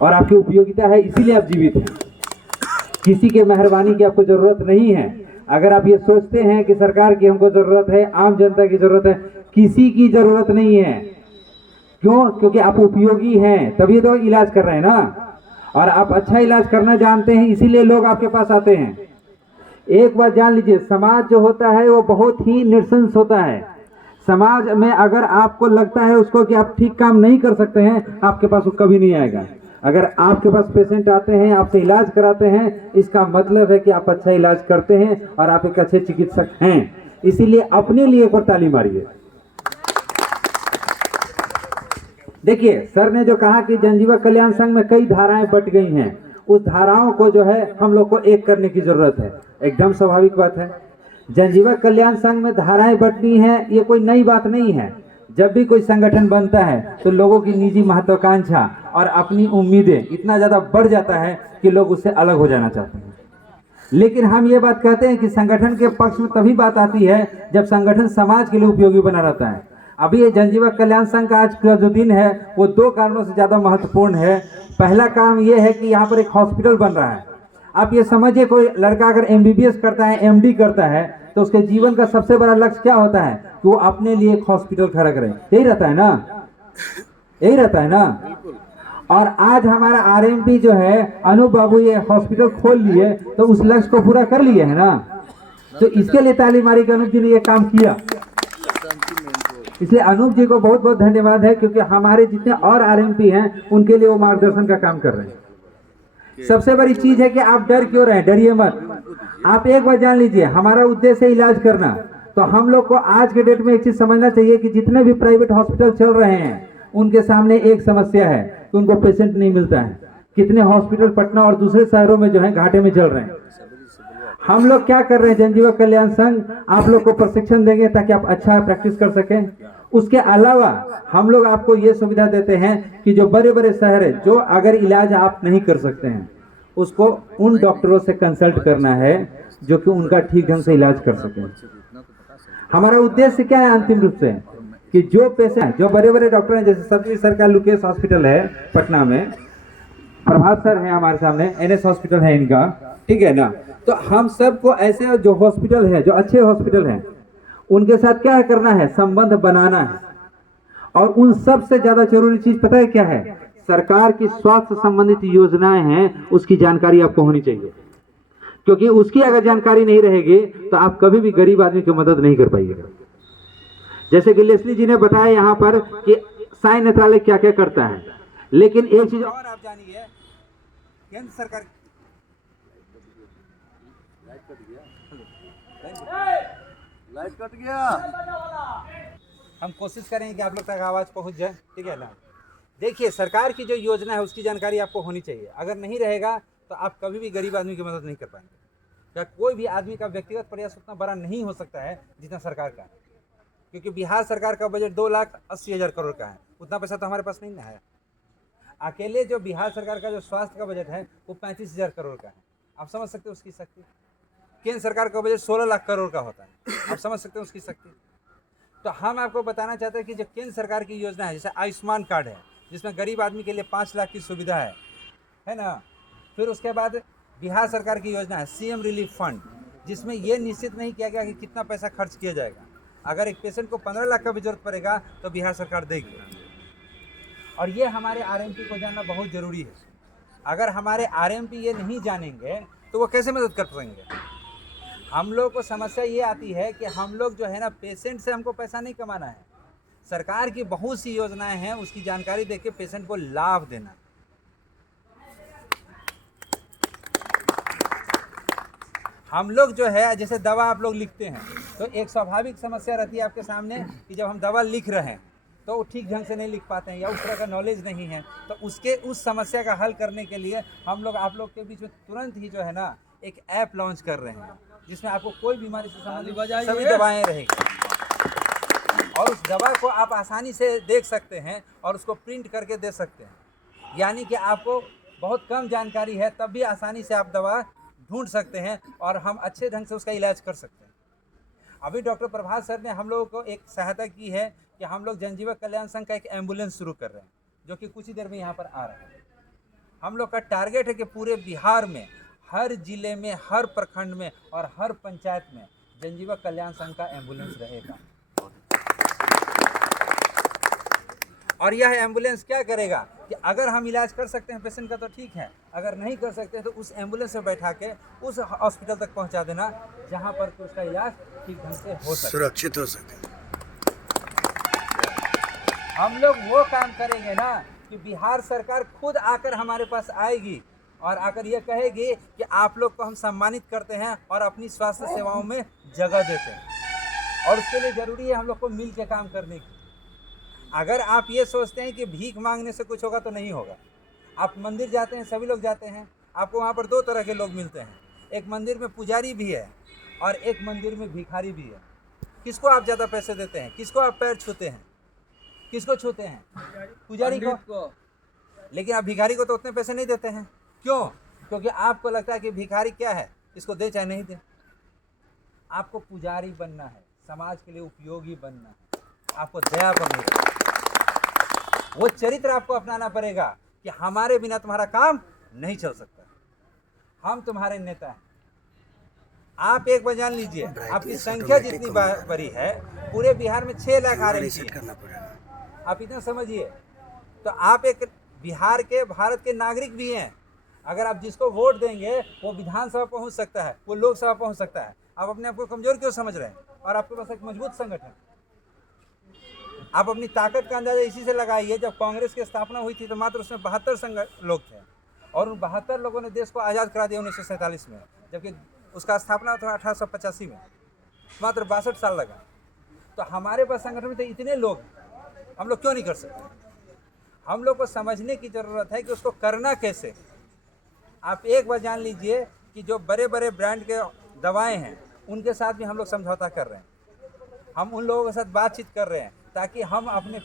और आपकी उपयोगिता है, इसीलिए आप जीवित हैं। किसी के मेहरबानी की आपको ज़रूरत नहीं है। अगर आप ये सोचते हैं कि सरकार की हमको ज़रूरत है, आम जनता की ज़रूरत है, किसी की ज़रूरत नहीं है। क्यों? क्योंकि आप उपयोगी हैं, तभी तो इलाज कर रहे हैं ना। और आप अच्छा इलाज करना जानते हैं, इसीलिए लोग आपके पास आते हैं। एक बात जान लीजिए, समाज जो होता है वो बहुत ही निरसंस होता है। समाज में अगर आपको लगता है उसको कि आप ठीक काम नहीं कर सकते हैं, आपके पास वो कभी नहीं आएगा। अगर आपके पास पेशेंट आते हैं, आपसे इलाज कराते हैं, इसका मतलब है कि आप अच्छा इलाज करते हैं और आप एक अच्छे चिकित्सक हैं। इसीलिए अपने लिए एक बार ताली मारिए। देखिए, सर ने जो कहा कि जनजीवन कल्याण संघ में कई धाराएं बट गई हैं, उस धाराओं को जो है हम लोग को एक करने की जरूरत है। एकदम स्वाभाविक बात है। जनजीवन कल्याण संघ में धाराएं बटनी है, ये कोई नई बात नहीं है। जब भी कोई संगठन बनता है तो लोगों की निजी महत्वाकांक्षा और अपनी उम्मीदें इतना ज्यादा बढ़ जाता है कि लोग उससे अलग हो जाना चाहते हैं। लेकिन हम ये बात कहते हैं कि संगठन के पक्ष में तभी बात आती है जब संगठन समाज के लिए उपयोगी बना रहता है। अभी ये जनजीवन कल्याण संघ का आज का जो दिन है वो दो कारणों से ज्यादा महत्वपूर्ण है। पहला काम ये है कि यहाँ पर एक हॉस्पिटल बन रहा है। आप ये समझिए, कोई लड़का अगर एमबीबीएस करता है, एमडी करता है, तो उसके जीवन का सबसे बड़ा लक्ष्य क्या होता है कि वो अपने लिए एक हॉस्पिटल खड़ा करे। यही रहता है ना, यही रहता है ना। और आज हमारा आरएमपी जो है, अनूप बाबू ये हॉस्पिटल खोल लिए, तो उस लक्ष्य को पूरा कर लिए है ना। तो इसके लिए ताली मारी कि अनूप जी ने ये काम किया। इसलिए अनूप जी को बहुत बहुत धन्यवाद है, क्योंकि हमारे जितने और आरएमपी हैं उनके लिए वो मार्गदर्शन का काम कर रहे हैं। सबसे बड़ी चीज है कि आप डर क्यों रहे, डरिए मत। आप एक बार जान लीजिए, हमारा उद्देश्य है इलाज करना। तो हम लोग को आज के डेट में एक चीज समझना चाहिए कि जितने भी प्राइवेट हॉस्पिटल चल रहे हैं उनके सामने एक समस्या है कि उनको पेशेंट नहीं मिलता है। कितने हॉस्पिटल पटना और दूसरे शहरों में जो है घाटे में चल रहे हैं। हम लोग क्या कर रहे हैं, जनजीवन कल्याण संघ आप लोग को प्रशिक्षण देंगे ताकि आप अच्छा प्रैक्टिस कर सकें। उसके अलावा हम लोग आपको ये सुविधा देते हैं कि जो बड़े बड़े शहर है, जो अगर इलाज आप नहीं कर सकते हैं, उसको उन डॉक्टरों से कंसल्ट करना है जो कि उनका ठीक ढंग से इलाज कर सके। हमारा उद्देश्य क्या है अंतिम रूप से, कि जो पेशेंट, जो बड़े बड़े डॉक्टर हैं, जैसे सभी सरकार लुकेश हॉस्पिटल है पटना में, प्रभात सर है हमारे सामने, एनएस हॉस्पिटल है इनका, ठीक है ना। तो हम सबको ऐसे जो हॉस्पिटल है, जो अच्छे हॉस्पिटल हैं, उनके साथ क्या करना है, संबंध बनाना है। और उन सबसे ज्यादा जरूरी चीज पता है क्या है, सरकार की स्वास्थ्य संबंधित योजनाएं हैं, उसकी जानकारी आपको होनी चाहिए। क्योंकि उसकी अगर जानकारी नहीं रहेगी तो आप कभी भी गरीब आदमी की मदद नहीं कर पाइएगा। जैसे कि लेस्ली जी ने बताया यहाँ पर कि साई नेत्रालय क्या क्या करता है। लेकिन एक चीज और आप जानिए, केंद्र सरकार लाइट कट गया। हम कोशिश करेंगे कि आप लोग तक आवाज पहुंच जाए, ठीक है ना। देखिए, सरकार की जो योजना है उसकी जानकारी आपको होनी चाहिए। अगर नहीं रहेगा तो आप कभी भी गरीब आदमी की मदद नहीं कर पाएंगे। क्या कोई भी आदमी का व्यक्तिगत प्रयास उतना बड़ा नहीं हो सकता है जितना सरकार का, क्योंकि बिहार सरकार का बजट 2,80,000 करोड़ का है। उतना पैसा तो हमारे पास नहीं ना है। अकेले जो बिहार सरकार का जो स्वास्थ्य का बजट है वो 35,000 करोड़ का है। आप समझ सकते हो उसकी शक्ति। केंद्र सरकार का बजट 16 लाख करोड़ का होता है। आप समझ सकते हो उसकी शक्ति। तो हम आपको बताना चाहते हैं कि जो केंद्र सरकार की योजना है, जैसे आयुष्मान कार्ड है, जिसमें गरीब आदमी के लिए 5 लाख की सुविधा है ना। फिर उसके बाद बिहार सरकार की योजना है सीएम रिलीफ फंड, जिसमें यह निश्चित नहीं किया गया कि कितना पैसा खर्च किया जाएगा। अगर एक पेशेंट को 15 लाख का भी जरूरत पड़ेगा तो बिहार सरकार देगी। और ये हमारे आरएमपी को जानना बहुत ज़रूरी है। अगर हमारे आरएमपी ये नहीं जानेंगे तो वो कैसे मदद कर पाएंगे। हम लोग को समस्या ये आती है कि हम लोग जो है ना, पेशेंट से हमको पैसा नहीं कमाना है। सरकार की बहुत सी योजनाएं हैं, उसकी जानकारी देके पेशेंट को लाभ देना। हम लोग जो है, जैसे दवा आप लोग लिखते हैं तो एक स्वाभाविक समस्या रहती है आपके सामने कि जब हम दवा लिख रहे हैं तो वो ठीक ढंग से नहीं लिख पाते हैं या उस तरह का नॉलेज नहीं है। तो उस समस्या का हल करने के लिए हम लोग आप लोग के बीच में तुरंत ही जो है ना एक ऐप लॉन्च कर रहे हैं, जिसमें आपको कोई बीमारी से संबंधित सभी दवाएं रहेंगी। और उस दवा को आप आसानी से देख सकते हैं और उसको प्रिंट करके दे सकते हैं। यानी कि आपको बहुत कम जानकारी है तब भी आसानी से आप दवा ढूंढ सकते हैं और हम अच्छे ढंग से उसका इलाज कर सकते हैं। अभी डॉक्टर प्रभात सर ने हम लोगों को एक सहायता की है कि हम लोग जनजीवन कल्याण संघ का एक एम्बुलेंस शुरू कर रहे हैं, जो कि कुछ ही देर में यहाँ पर आ रहा है। हम लोग का टारगेट है कि पूरे बिहार में हर जिले में, हर प्रखंड में और हर पंचायत में जनजीवन कल्याण संघ का एम्बुलेंस रहेगा। और यह एम्बुलेंस क्या करेगा कि अगर हम इलाज कर सकते हैं पेशेंट का तो ठीक है, अगर नहीं कर सकते हैं तो उस एम्बुलेंस में बैठा के उस हॉस्पिटल तक पहुंचा देना जहां पर उसका इलाज ठीक ढंग से हो सके, सुरक्षित हो सके। हम लोग वो काम करेंगे ना कि बिहार सरकार खुद आकर हमारे पास आएगी और आकर ये कहेगी कि आप लोग को हम सम्मानित करते हैं और अपनी स्वास्थ्य सेवाओं में जगह देते हैं। और उसके लिए ज़रूरी है हम लोग को मिल के काम करने की। अगर आप ये सोचते हैं कि भीख मांगने से कुछ होगा तो नहीं होगा। आप मंदिर जाते हैं, सभी लोग जाते हैं, आपको वहाँ पर दो तरह के लोग मिलते हैं। एक मंदिर में पुजारी भी है और एक मंदिर में भिखारी भी है। किसको आप ज़्यादा पैसे देते हैं? किसको आप पैर छूते हैं? किसको छूते हैं? पुजारी को। लेकिन आप भिखारी को तो उतने पैसे नहीं देते हैं। क्यों? क्योंकि आपको लगता है कि भिखारी क्या है, इसको दे चाहे नहीं दे। आपको पुजारी बनना है, समाज के लिए उपयोगी बनना है, आपको दया करनी है। वो चरित्र आपको अपनाना पड़ेगा कि हमारे बिना तुम्हारा काम नहीं चल सकता, हम तुम्हारे नेता हैं। आप एक बार जान लीजिए, आपकी संख्या जितनी बड़ी है, पूरे बिहार में 6 लाख आरएमपी है। आप इतना समझिए, तो आप एक बिहार के, भारत के नागरिक भी हैं। अगर आप जिसको वोट देंगे वो विधानसभा पहुंच सकता है, वो लोकसभा पहुंच सकता है। आप अपने आप को कमजोर क्यों समझ रहे हैं? और आपके पास एक मजबूत संगठन। आप अपनी ताकत का अंदाजा इसी से लगाइए, जब कांग्रेस की स्थापना हुई थी तो मात्र उसमें 72 लोग थे और उन 72 लोगों ने देश को आज़ाद करा दिया 1947 में, जबकि उसका स्थापना हुआ 1885 में। मात्र 62 साल लगा। तो हमारे पास संगठन में तो इतने लोग, हम लोग क्यों नहीं कर सकते? हम लोग को समझने की ज़रूरत है कि उसको करना कैसे। आप एक बार जान लीजिए कि जो बड़े बड़े ब्रांड के दवाएं हैं उनके साथ भी हम लोग समझौता कर रहे हैं, हम उन लोगों के साथ बातचीत कर रहे हैं ताकि हम अपने